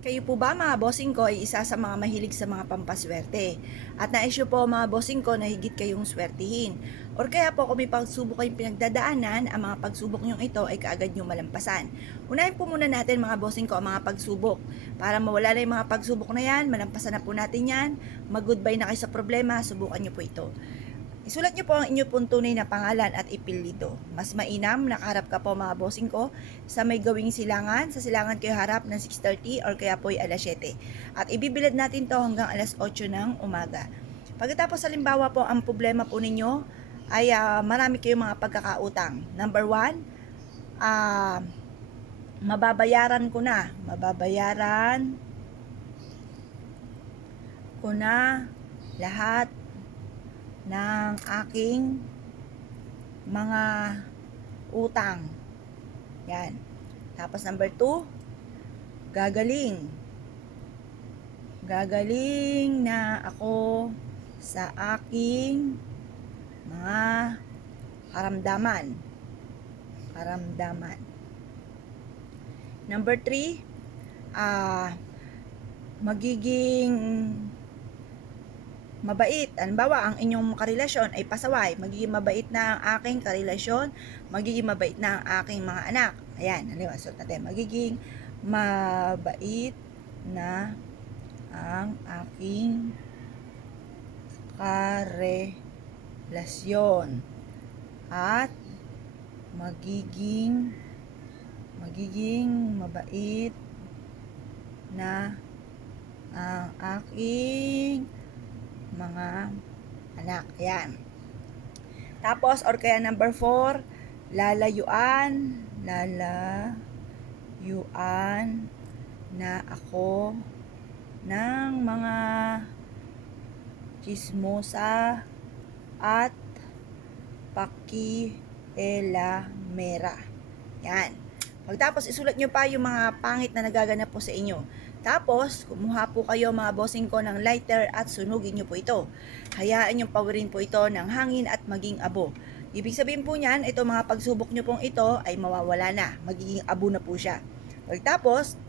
Kayo po ba mga bossing ko ay isa sa mga mahilig sa mga pampaswerte? At nais nyo po mga bossing ko na higit kayong swertihin? Or kaya po kung may pagsubok kayong pinagdadaanan, ang mga pagsubok nyong ito ay kaagad nyong malampasan. Unahin po muna natin mga bossing ko ang mga pagsubok. Para mawala na yung mga pagsubok na yan, malampasan na po natin yan, mag-goodbye na kayo sa problema, subukan nyo po ito. Isulat niyo po ang inyong pong tunay na pangalan at ipilito. Mas mainam, nakaharap ka po mga bossing ko sa may gawing silangan. Sa silangan kayo harap ng 6:30 or kaya po ay alas 7. At ibibilad natin to hanggang alas 8 ng umaga. Pagkatapos halimbawa po ang problema po ninyo ay marami kayong mga pagkakautang. Number 1, mababayaran ko na. Mababayaran ko na lahat ng aking mga utang. Yan. Tapos number 2, gagaling. Gagaling na ako sa aking mga karamdaman. Karamdaman. Number 3, magiging mabait. Halimbawa, ang inyong karelasyon ay pasaway. Magiging mabait na ang aking karelasyon. Magiging mabait na ang aking mga anak. Ayan, halimbawa, suot natin. Magiging mabait na ang aking karelasyon. At magiging mabait na ang aking mga anak. Ayan. Tapos, or kaya number 4, lalayuan na ako ng mga chismosa at pakielamera. Yan. Pagtapos, isulat nyo pa yung mga pangit na nagaganap po sa inyo. Tapos, kumuha po kayo mga bossing ko ng lighter at sunugin nyo po ito. Hayaan nyo pawirin po ito ng hangin at maging abo. Ibig sabihin po niyan, ito mga pagsubok nyo pong ito ay mawawala na. Magiging abo na po siya. Pagtapos,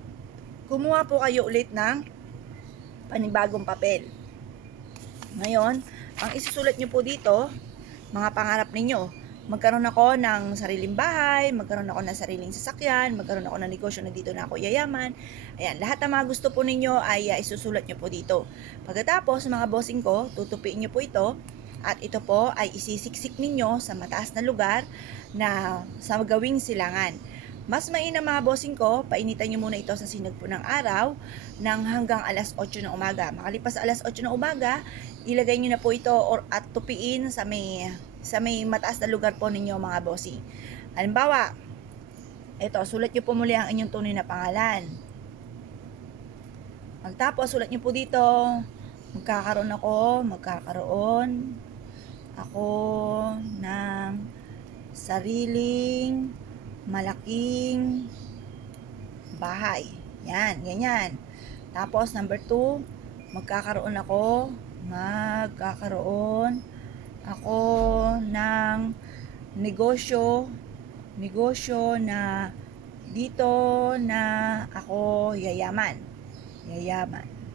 kumuha po kayo ulit ng panibagong papel. Ngayon, ang isusulat nyo po dito, mga pangarap ninyo. Magkaroon ako ng sariling bahay, magkaroon ako ng sariling sasakyan, magkaroon ako ng negosyo na dito na ako yayaman. Ayan, lahat ng mga gusto po ninyo ay isusulat nyo po dito. Pagkatapos, mga bossing ko, tutupiin nyo po ito at ito po ay isisiksik ninyo sa mataas na lugar na sa gawing silangan. Mas mainam mga bossing ko, painitan nyo muna ito sa sinag po ng araw ng hanggang alas 8 ng umaga. Makalipas alas 8 ng umaga, ilagay nyo na po ito at tupiin sa may mataas na lugar po ninyo mga bossing. Halimbawa, ito, sulat nyo po muli ang inyong tunay na pangalan. Pagtapos, sulat nyo po dito, magkakaroon ako ng sariling malaking bahay. Yan, ganyan. Tapos, number 2, magkakaroon ako ng negosyo na dito na ako yayaman.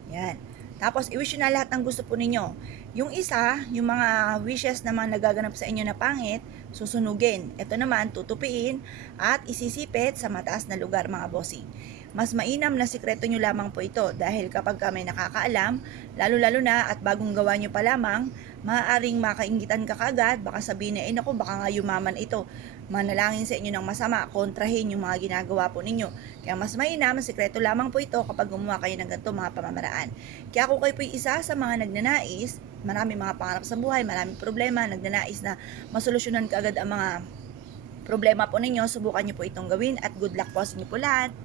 Yan. Tapos, i-wish nyo na lahat ng gusto po ninyo. Yung isa, yung mga wishes na mga nagaganap sa inyo na pangit, susunugin. Ito naman, tutupiin at isisipit sa mataas na lugar mga bossing. Mas mainam na sikreto nyo lamang po ito dahil kapag may nakakaalam, lalo-lalo na at bagong gawa nyo pa lamang, maaaring makaingitan ka kagad, baka sabihin na, naku, baka nga yumaman ito. Manalangin sa inyo ng masama, kontrahin yung mga ginagawa po ninyo. Kaya mas mainam, sikreto lamang po ito kapag gumawa kayo ng ganito mga pamamaraan. Kaya kung kayo po isa sa mga nagnanais, marami mga pangarap sa buhay, maraming problema, nagnanais na masolusyonan kaagad ang mga problema po ninyo, subukan nyo po itong gawin at good luck po sa inyo po lahat.